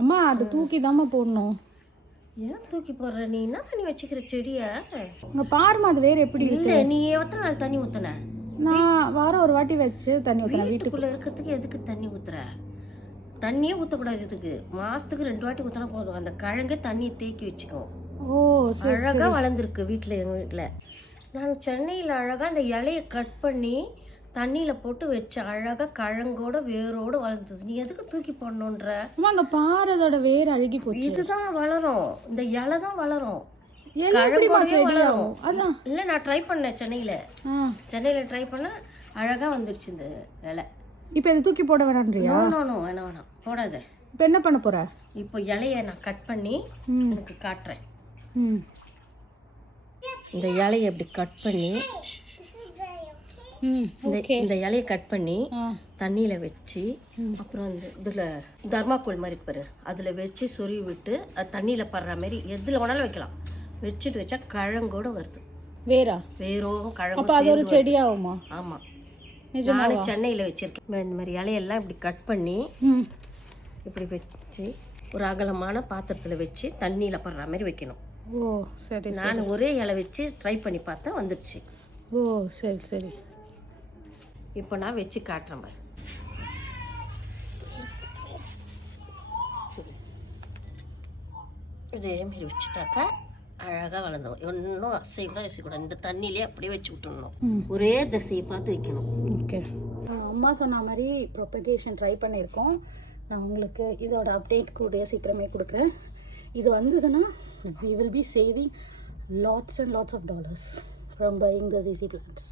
அம்மா அது தூக்கி தாம்மா போடணும். ஏன் தூக்கி போடுற? நீ என்ன பண்ணி வச்சுக்கிற செடியை? இங்கே பாருமா, அது வேறு எப்படி இல்லை, நீ எத்தனை நாள் தண்ணி ஊற்றுன? நான் வாரம் ஒரு வாட்டி வச்சு தண்ணி ஊற்றுறேன். வீட்டுக்குள்ளே இருக்கிறதுக்கு எதுக்கு தண்ணி ஊற்றுற? தண்ணியே ஊற்றக்கூடாது. இதுக்கு மாதத்துக்கு 2 வாட்டி ஊற்றினா போதும். அந்த கிழங்கே தண்ணியை தேக்கி வச்சுக்கும். ஓ, அழகாக வளர்ந்துருக்கு வீட்டில். எங்கள் வீட்டில் நான் சென்னையில் அழகாக இந்த இலையை கட் பண்ணி தண்ணியில் போட்டு வச்ச அழகாக கிழங்கோட வேரோடு வளர்ந்தது. நீ எதுக்கு தூக்கி போடணுன்ற? அங்கே பாரு, அதோட வேர் அழுகி போச்சு. இதுதான் வளரும், இந்த இலை தான் வளரும். வளரும். அதான் இல்லை, நான் ட்ரை பண்ணேன் சென்னையில் ட்ரை பண்ண அழகாக வந்துடுச்சு இந்த இலை. இப்போ இதை தூக்கி போட வேணான்றியா? வேணாம் போடாத. இப்போ என்ன பண்ண போற? இப்போ இலையை நான் கட் பண்ணி எனக்கு காட்டுறேன். இந்த இலையை இப்படி கட் பண்ணி இந்த இலையை கட் பண்ணி தண்ணியில் வச்சு, அப்புறம் இந்த இதில் தர்மாக்கோல் மாதிரி பாரு, அதில் வச்சு சொருவி விட்டு அது தண்ணியில் படுற மாதிரி எதில் வேணாலும் வைக்கலாம். வச்சுட்டு வச்சா கிழங்கோட வருது. வேரும் கிழங்கும் ஒரு செடியாகுமா? ஆமாம், நானும் சென்னையில் வச்சுருக்கேன். இந்த மாதிரி இலையெல்லாம் இப்படி கட் பண்ணி இப்படி வச்சு ஒரு அகலமான பாத்திரத்தில் வச்சு தண்ணியில் படுற மாதிரி வைக்கணும். ஓ சரி. நான் ஒரே இலை வச்சு ட்ரை பண்ணி பார்த்தா வந்துடுச்சு. ஓ சரி சரி. இப்போ நான் வச்சு காட்டுறேன் பாரு. இதேமாரி வச்சுட்டாக்கா அழகாக வளர்ந்துடும். ஒன்றும் அசைக்கூட அசைக்கூடாது. இந்த தண்ணியிலே அப்படியே வச்சு விட்டுடணும். ஒரே திசையை பார்த்து வைக்கணும். ஓகே. அம்மா சொன்ன மாதிரி ப்ரொபகேஷன் ட்ரை பண்ணியிருக்கோம். நான் உங்களுக்கு இதோட அப்டேட் கூட சீக்கிரமே கொடுக்குறேன். இது வந்ததுன்னா we will be saving lots and lots of dollars from buying those easy plants.